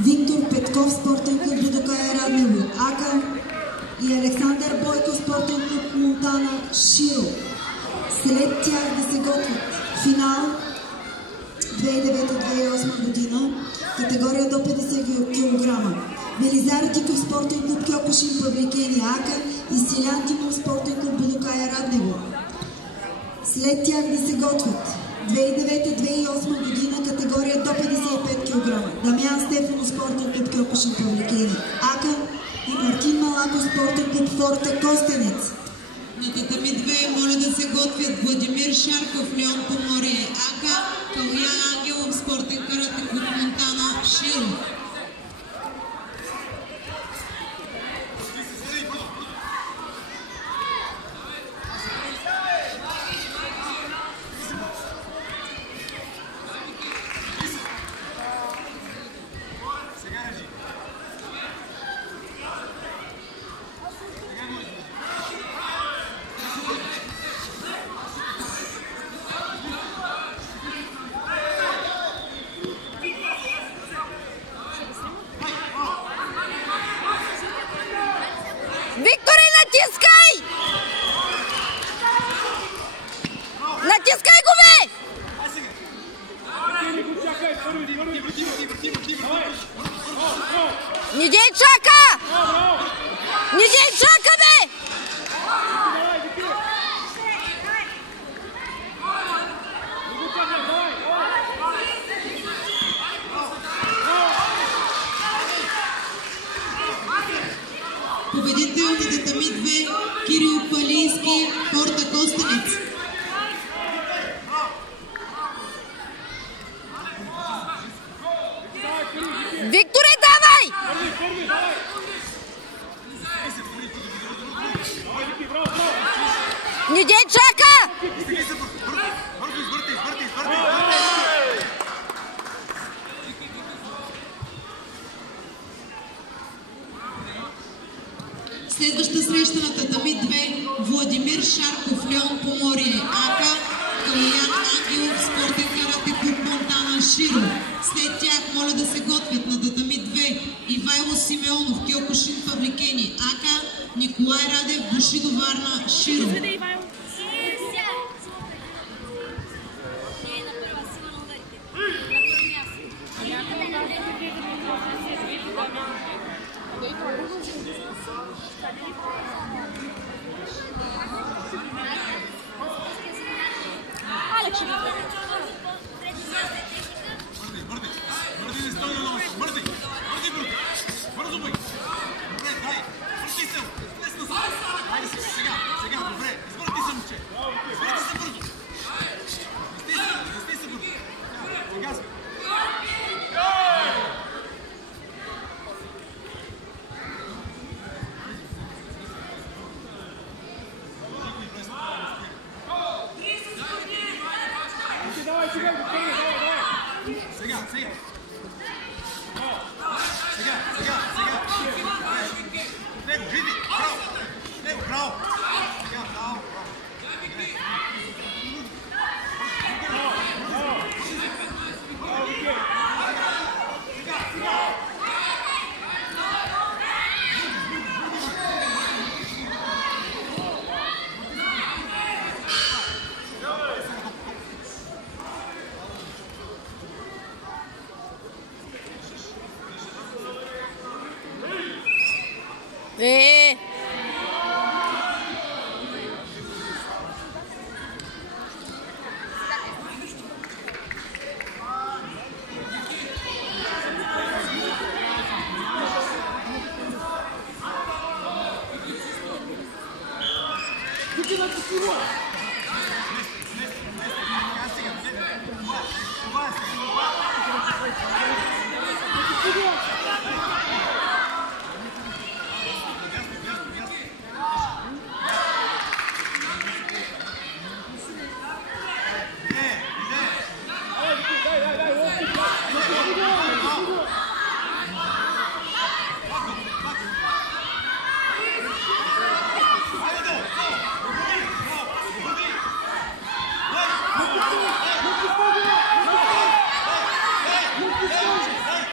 Виктор Петков, спортен клуб Будокая Раднево, АКА и Александър Бойко, спортен клуб Монтана Широ. След тях да се готвят финал 2009-2008 година, категория до 50 кг. Велизар Диков, спортен клуб Кьокушин Павликени, АКА и Силян Димов, спортен клуб Будокая Раднево. След тях да се готвят 2009-2008 година, категория до 55 кг. Дамян Стефанов, спортен клуб Кьокушин Павликени, АКА и Мартин Малаков, спортен клуб Форте Костенец. На татами 2 моля да се готвят Владимир Шарков, Леон Поморие, АКА, Калуян Ангелов, спортен карате клуб Монтана Широ. Викторе, натискай! Натискай го, бе! Не дей чака! Не дей чака, бе! Победител на татами 2 Кирил Палийски, Форте Костенец. Викторе, давай! Не дей чака! Следваща среща на татами 2 Владимир Шарков, Леон Поморие, АКА, Калуян Ангелов, спортен карате клуб Монтана Широ. След тях моля да се готвят на татами 2 Ивайло Симеонов, Кьокушин Павликени, АКА, Николай Радев, Бушидо Варна Широ. Давай!